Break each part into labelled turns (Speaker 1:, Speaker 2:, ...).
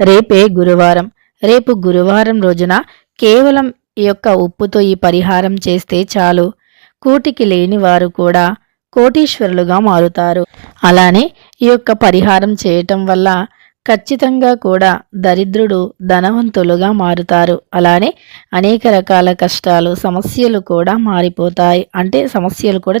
Speaker 1: రేపే గురువారం. రేపు గురువారం రోజున కేవలం ఈ యొక్క ఉప్పుతో ఈ పరిహారం చేస్తే చాలు. కూటికి లేని వారు కూడా కోటీశ్వరులుగా మారుతారు. అలానే ఈ యొక్క పరిహారం చేయటం వల్ల ఖచ్చితంగా కూడా దరిద్రుడు ధనవంతులుగా మారుతారు. అలానే అనేక రకాల కష్టాలు సమస్యలు కూడా మారిపోతాయి. అంటే సమస్యలు కూడా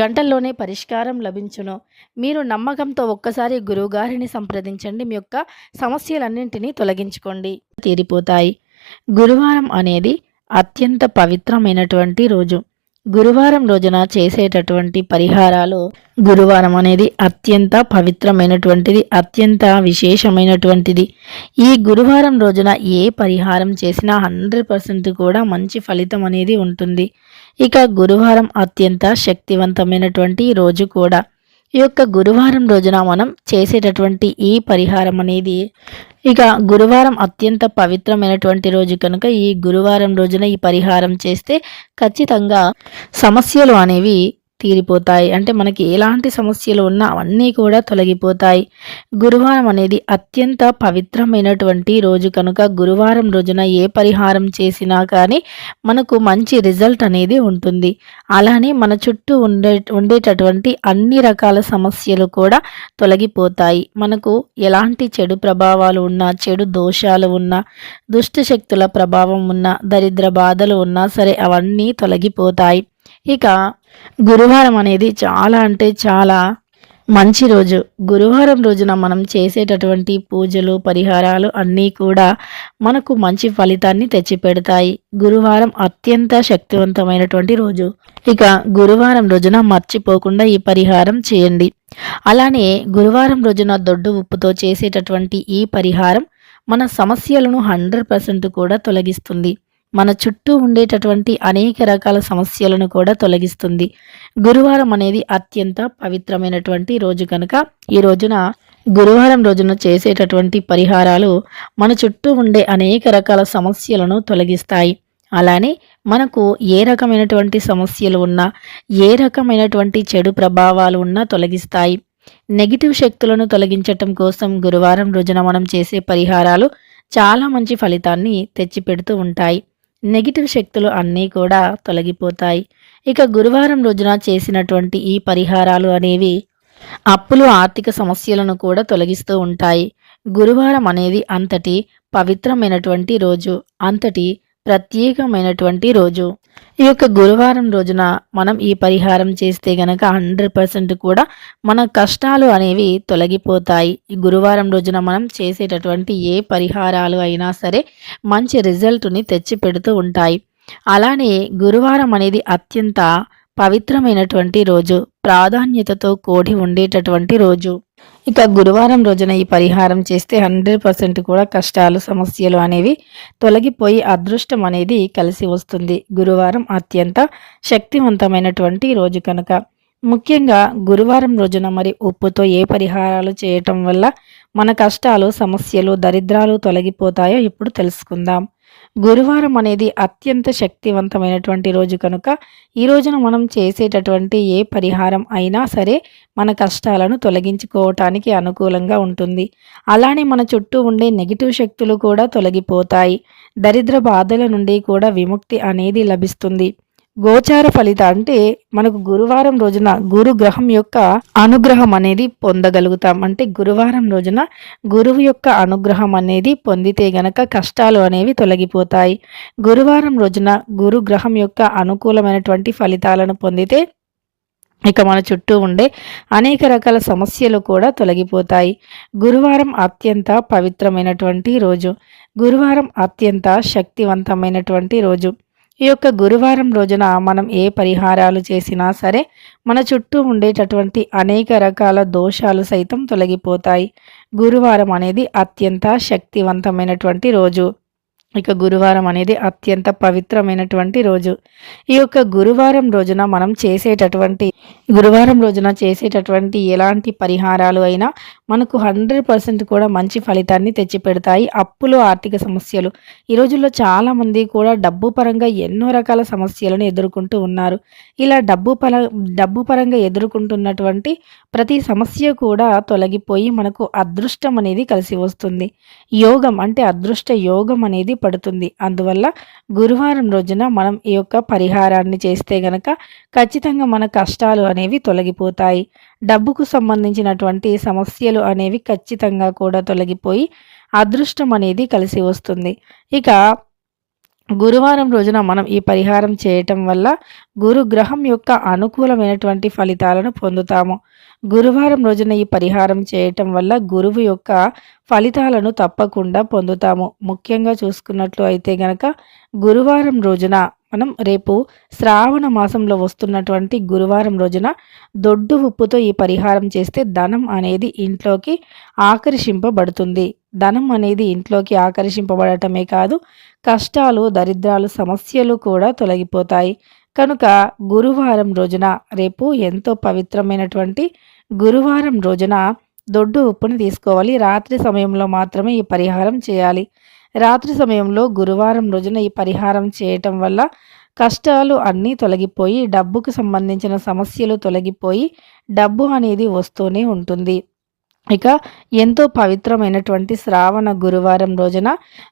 Speaker 1: గంటల్లోనే పరిష్కారం లభించును. మీరు నమ్మకంతో ఒక్కసారి గురువుగారిని సంప్రదించండి. మీ యొక్క సమస్యలన్నింటినీ తొలగించుకోండి. తీరిపోతాయి. గురువారం అనేది అత్యంత పవిత్రమైనటువంటి రోజు. గురువారం రోజున చేసేటటువంటి పరిహారాలు గురువారం అనేది అత్యంత పవిత్రమైనటువంటిది అత్యంత విశేషమైనటువంటిది. ఈ గురువారం రోజున ఏ పరిహారం చేసినా హండ్రెడ్ పర్సెంట్ కూడా మంచి ఫలితం అనేది ఉంటుంది. ఇక గురువారం అత్యంత శక్తివంతమైనటువంటి రోజు కూడా. ఈ యొక్క గురువారం రోజున మనం చేసేటటువంటి ఈ పరిహారం అనేది ఇక గురువారం అత్యంత పవిత్రమైనటువంటి రోజు కనుక ఈ గురువారం రోజున ఈ పరిహారం చేస్తే ఖచ్చితంగా సమస్యలు అనేవి తీరిపోతాయి. అంటే మనకి ఎలాంటి సమస్యలు ఉన్నా అవన్నీ కూడా తొలగిపోతాయి. గురువారం అనేది అత్యంత పవిత్రమైనటువంటి రోజు. కనుక గురువారం రోజున ఏ పరిహారం చేసినా కానీ మనకు మంచి రిజల్ట్ అనేది ఉంటుంది. అలానే మన చుట్టూ ఉండే ఉండేటటువంటి అన్ని రకాల సమస్యలు కూడా తొలగిపోతాయి. మనకు ఎలాంటి చెడు ప్రభావాలు ఉన్నా చెడు దోషాలు ఉన్నా దుష్ట శక్తుల ప్రభావం ఉన్నా దరిద్ర బాధలు ఉన్నా సరే అవన్నీ తొలగిపోతాయి. ఇక గురువారం అనేది చాలా అంటే చాలా మంచి రోజు. గురువారం రోజున మనం చేసేటటువంటి పూజలు పరిహారాలు అన్నీ కూడా మనకు మంచి ఫలితాన్ని తెచ్చిపెడతాయి. గురువారం అత్యంత శక్తివంతమైనటువంటి రోజు. ఇక గురువారం రోజున మర్చిపోకుండా ఈ పరిహారం చేయండి. అలానే గురువారం రోజున దొడ్డు ఉప్పుతో చేసేటటువంటి ఈ పరిహారం మన సమస్యలను హండ్రెడ్ పర్సెంట్ కూడా తొలగిస్తుంది. మన చుట్టూ ఉండేటటువంటి అనేక రకాల సమస్యలను కూడా తొలగిస్తుంది. గురువారం అనేది అత్యంత పవిత్రమైనటువంటి రోజు కనుక ఈ రోజున గురువారం రోజున చేసేటటువంటి పరిహారాలు మన చుట్టూ ఉండే అనేక రకాల సమస్యలను తొలగిస్తాయి. అలానే మనకు ఏ రకమైనటువంటి సమస్యలు ఉన్నా ఏ రకమైనటువంటి చెడు ప్రభావాలు ఉన్నా తొలగిస్తాయి. నెగిటివ్ శక్తులను తొలగించటం కోసం గురువారం రోజున మనం చేసే పరిహారాలు చాలా మంచి ఫలితాన్ని తెచ్చిపెడుతూ ఉంటాయి. నెగిటివ్ శక్తులు అన్నీ కూడా తొలగిపోతాయి. ఇక గురువారం రోజున చేసినటువంటి ఈ పరిహారాలు అనేవి అప్పులు ఆర్థిక సమస్యలను కూడా తొలగిస్తూ ఉంటాయి. గురువారం అనేది అంతటి పవిత్రమైనటువంటి రోజు. అంతటి ప్రత్యేకమైనటువంటి రోజు. ఈ యొక్క గురువారం రోజున మనం ఈ పరిహారం చేస్తే గనక హండ్రెడ్ పర్సెంట్ కూడా మన కష్టాలు అనేవి తొలగిపోతాయి. ఈ గురువారం రోజున మనం చేసేటటువంటి ఏ పరిహారాలు అయినా సరే మంచి రిజల్ట్ని తెచ్చి పెడుతూ ఉంటాయి. అలానే గురువారం అనేది అత్యంత పవిత్రమైనటువంటి రోజు. ప్రాధాన్యతతో కూడి ఉండేటటువంటి రోజు. ఇక గురువారం రోజున ఈ పరిహారం చేస్తే హండ్రెడ్ పర్సెంట్ కూడా కష్టాలు సమస్యలు అనేవి తొలగిపోయి అదృష్టం అనేది కలిసి వస్తుంది. గురువారం అత్యంత శక్తివంతమైనటువంటి రోజు కనుక. ముఖ్యంగా గురువారం రోజున మరి ఉప్పుతో ఏ పరిహారాలు చేయటం వల్ల మన కష్టాలు సమస్యలు దరిద్రాలు తొలగిపోతాయో ఇప్పుడు తెలుసుకుందాం. గురువారం అనేది అత్యంత శక్తివంతమైనటువంటి రోజు కనుక ఈ రోజున మనం చేసేటటువంటి ఏ పరిహారం అయినా సరే మన కష్టాలను తొలగించుకోవటానికి అనుకూలంగా ఉంటుంది. అలానే మన చుట్టూ ఉండే నెగిటివ్ శక్తులు కూడా తొలగిపోతాయి. దరిద్ర బాధల నుండి కూడా విముక్తి అనేది లభిస్తుంది. గోచార ఫలిత అంటే మనకు గురువారం రోజున గురు గ్రహం యొక్క అనుగ్రహం అనేది పొందగలుగుతాం. అంటే గురువారం రోజున గురువు యొక్క అనుగ్రహం అనేది పొందితే గనక కష్టాలు అనేవి తొలగిపోతాయి. గురువారం రోజున గురు గ్రహం యొక్క అనుకూలమైనటువంటి ఫలితాలను పొందితే ఇక మన చుట్టూ ఉండే అనేక రకాల సమస్యలు కూడా తొలగిపోతాయి. గురువారం అత్యంత పవిత్రమైనటువంటి రోజు. గురువారం అత్యంత శక్తివంతమైనటువంటి రోజు. ఈ యొక్క గురువారం రోజున మనం ఏ పరిహారాలు చేసినా సరే మన చుట్టూ ఉండేటటువంటి అనేక రకాల దోషాలు సైతం తొలగిపోతాయి. గురువారం అనేది అత్యంత శక్తివంతమైనటువంటి రోజు. ఇక గురువారం అనేది అత్యంత పవిత్రమైనటువంటి రోజు. ఈ యొక్క గురువారం రోజున మనం చేసేటటువంటి గురువారం రోజున చేసేటటువంటి ఎలాంటి పరిహారాలు అయినా మనకు హండ్రెడ్ పర్సెంట్ కూడా మంచి ఫలితాన్ని తెచ్చిపెడతాయి. అప్పులు ఆర్థిక సమస్యలు. ఈ రోజుల్లో చాలామంది కూడా డబ్బు పరంగా ఎన్నో రకాల సమస్యలను ఎదుర్కొంటూ ఉన్నారు. ఇలా డబ్బు పర డబ్బు పరంగా ఎదుర్కొంటున్నటువంటి ప్రతి సమస్య కూడా తొలగిపోయి మనకు అదృష్టం అనేది కలిసి వస్తుంది. యోగం అంటే అదృష్ట యోగం అనేది పడుతుంది. అందువల్ల గురువారం రోజున మనం ఈ యొక్క పరిహారాన్ని చేస్తే గనక ఖచ్చితంగా మన కష్టాలు కష్టాలు అనేవి తొలగిపోతాయి. డబ్బుకు సంబంధించినటువంటి సమస్యలు అనేవి ఖచ్చితంగా కూడా తొలగిపోయి అదృష్టం అనేది కలిసి వస్తుంది. ఇక గురువారం రోజున మనం ఈ పరిహారం చేయటం వల్ల గురుగ్రహం యొక్క అనుకూలమైనటువంటి ఫలితాలను పొందుతాము. గురువారం రోజున ఈ పరిహారం చేయటం వల్ల గురువు యొక్క ఫలితాలను తప్పకుండా పొందుతాము. ముఖ్యంగా చూసుకున్నట్లు అయితే గనక గురువారం రోజున మనం రేపు శ్రావణ మాసంలో వస్తున్నటువంటి గురువారం రోజున దొడ్డు ఉప్పుతో ఈ పరిహారం చేస్తే ధనం అనేది ఇంట్లోకి ఆకర్షింపబడుతుంది. ధనం అనేది ఇంట్లోకి ఆకర్షింపబడటమే కాదు కష్టాలు దరిద్రాలు సమస్యలు కూడా తొలగిపోతాయి. కనుక గురువారం రోజున రేపు ఎంతో పవిత్రమైనటువంటి గురువారం రోజున దొడ్డు ఉప్పుని తీసుకోవాలి. రాత్రి సమయంలో మాత్రమే ఈ పరిహారం చేయాలి. రాత్రి సమయంలో గురువారం రోజున ఈ పరిహారం చేయటం వల్ల కష్టాలు అన్నీ తొలగిపోయి డబ్బుకు సంబంధించిన సమస్యలు తొలగిపోయి డబ్బు అనేది వస్తూనే ఉంటుంది. ఇక ఎంతో పవిత్రమైనటువంటి శ్రావణ గురువారం రోజున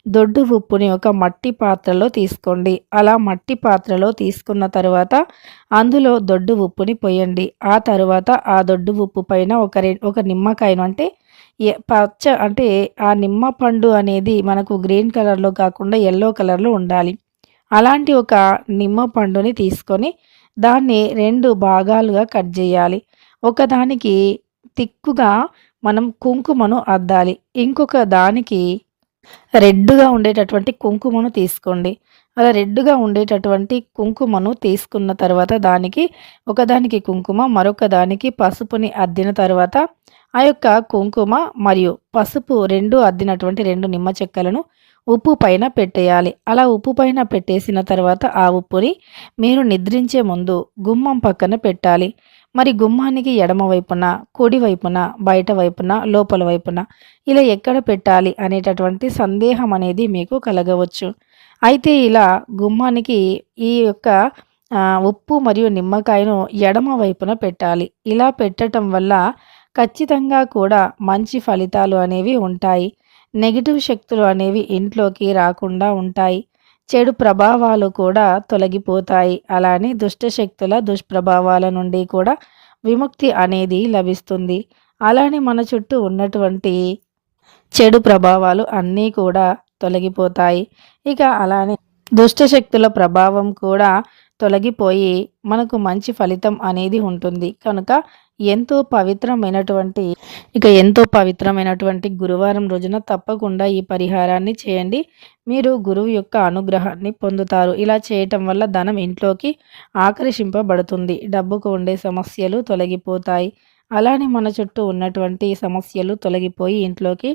Speaker 1: దొడ్డు ఉప్పుని ఒక మట్టి పాత్రలో తీసుకోండి. అలా మట్టి పాత్రలో తీసుకున్న తర్వాత అందులో దొడ్డు ఉప్పుని పోయండి. ఆ తర్వాత ఆ దొడ్డు ఉప్పు పైన ఒక ఒక నిమ్మకాయను అంటే పచ్చ అంటే ఆ నిమ్మ పండు అనేది మనకు గ్రీన్ కలర్లో కాకుండా ఎల్లో కలర్లో ఉండాలి. అలాంటి ఒక నిమ్మ పండుని తీసుకొని దాన్ని రెండు భాగాలుగా కట్ చేయాలి. ఒకదానికి తిక్కుగా మనం కుంకుమను అద్దాలి. ఇంకొక దానికి రెడ్డుగా ఉండేటటువంటి కుంకుమను తీసుకోండి. అలా రెడ్డుగా ఉండేటటువంటి కుంకుమను తీసుకున్న తర్వాత దానికి ఒకదానికి కుంకుమ మరొక దానికి పసుపుని అద్దిన తర్వాత ఆ యొక్క కుంకుమ మరియు పసుపు రెండు అద్దినటువంటి రెండు నిమ్మ చెక్కలను ఉప్పు పైన పెట్టేయాలి. అలా ఉప్పు పైన పెట్టేసిన తర్వాత ఆ ఉప్పుని మీరు నిద్రించే ముందు గుమ్మం పక్కన పెట్టాలి. మరి గుమ్మానికి ఎడమ వైపున కుడి వైపున బయట వైపున లోపల వైపున ఇలా ఎక్కడ పెట్టాలి అనేటటువంటి సందేహం అనేది మీకు కలగవచ్చు. అయితే ఇలా గుమ్మానికి ఈ యొక్క ఉప్పు మరియు నిమ్మకాయను ఎడమ వైపున పెట్టాలి. ఇలా పెట్టడం వల్ల ఖచ్చితంగా కూడా మంచి ఫలితాలు అనేవి ఉంటాయి. నెగిటివ్ శక్తులు అనేవి ఇంట్లోకి రాకుండా ఉంటాయి. చెడు ప్రభావాలు కూడా తొలగిపోతాయి. అలానే దుష్టశక్తుల దుష్ప్రభావాల నుండి కూడా విముక్తి అనేది లభిస్తుంది. అలానే మన చుట్టూ ఉన్నటువంటి చెడు ప్రభావాలు అన్నీ కూడా తొలగిపోతాయి. ఇక అలానే దుష్టశక్తుల ప్రభావం కూడా తొలగిపోయి మనకు మంచి ఫలితం అనేది ఉంటుంది. కనుక ఎంతో పవిత్రమైనటువంటి ఇక ఎంతో పవిత్రమైనటువంటి గురువారం రోజున తప్పకుండా ఈ పరిహారాన్ని చేయండి. మీరు గురువు యొక్క అనుగ్రహాన్ని పొందుతారు. ఇలా చేయటం వల్ల ధనం ఇంట్లోకి ఆకర్షింపబడుతుంది. డబ్బుకు ఉండే సమస్యలు తొలగిపోతాయి. అలానే మన చుట్టూ ఉన్నటువంటి సమస్యలు తొలగిపోయి ఇంట్లోకి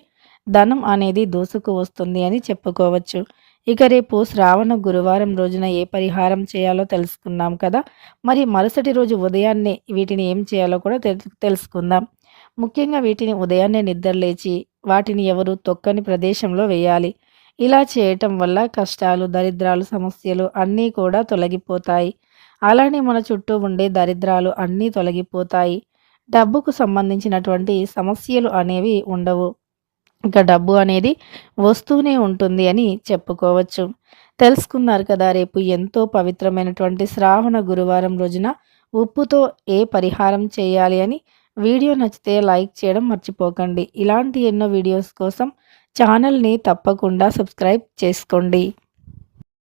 Speaker 1: ధనం అనేది దూసుకు వస్తుంది అని చెప్పుకోవచ్చు. ఇక రేపు శ్రావణ గురువారం రోజున ఏ పరిహారం చేయాలో తెలుసుకున్నాం కదా. మరి మరుసటి రోజు ఉదయాన్నే వీటిని ఏం చేయాలో కూడా తెలుసుకుందాం. ముఖ్యంగా వీటిని ఉదయాన్నే నిద్రలేచి వాటిని ఎవరు తొక్కని ప్రదేశంలో వేయాలి. ఇలా చేయటం వల్ల కష్టాలు దరిద్రాలు సమస్యలు అన్నీ కూడా తొలగిపోతాయి. అలానే మన చుట్టూ ఉండే దరిద్రాలు అన్నీ తొలగిపోతాయి. డబ్బుకు సంబంధించినటువంటి సమస్యలు అనేవి ఉండవు. ఇంకా డబ్బు అనేది వస్తూనే ఉంటుంది అని చెప్పుకోవచ్చు. తెలుసుకున్నారు కదా రేపు ఎంతో పవిత్రమైనటువంటి శ్రావణ గురువారం రోజున ఉప్పుతో ఏ పరిహారం చేయాలి అని వీడియో నచ్చితే లైక్ చేయడం మర్చిపోకండి. ఇలాంటి ఎన్నో వీడియోస్ కోసం ఛానల్ని తప్పకుండా సబ్స్క్రైబ్ చేసుకోండి.